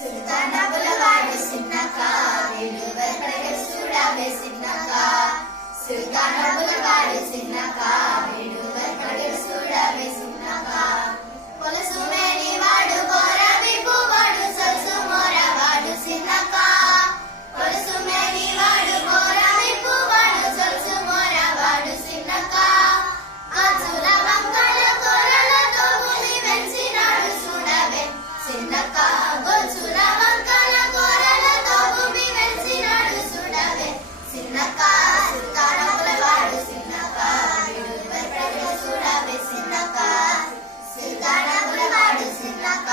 సుల్తానా బులవాడు సిన్నక వేడువర్ పడగ చూడవే సిన్నక సుల్తానా బులవాడు సిన్నక వేడువర్ పడగ చూడవే సిన్నక పొలసు మేని వాడు బోర విపు వాడు సల్సు మోర వాడు సిన్నక పొలసు మేని వాడు బోర విపు వాడు సల్సు మోర వాడు సిన్నక కాచుల వంకల కొరలతో పులి వెంచినాడు చూడవే సిన్నక గొలుసుల వంకల కొరలతో భూమి వెంచినాడు చూడవే సిన్నక సుల్తానా బులవాడు సిన్నక వేడువర్ పడగ చూడవే సిన్నక సుల్తానా బులవాడు సిన్నక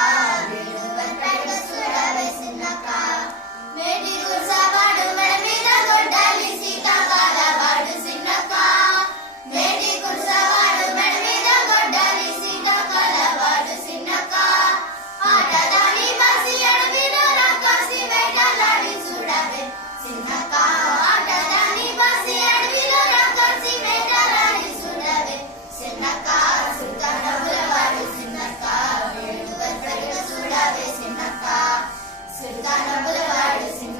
వేడువర్ పడగ చూడవే సిన్నక మేటి కుర్సవాడు మెడ మీద గొడ్డలి సీతాకాల వాడు సిన్నక మేటి కుర్సవాడు మెడ మీద గొడ్డలి సీతాకాల వాడు సిన్నక ఆటదాని బసి అడవిలో రాకాసి వేటలాడి చూడవే సిన్నక ఆటదాని బసి అడవిలో రాకాసి వేటలాడి చూడవే సిన్నక సుల్తానా బులవాడు సిన్నక వేడువర్ పడగ చూడవే సిన్నక సుల్తానా బులవాడు సిన్నక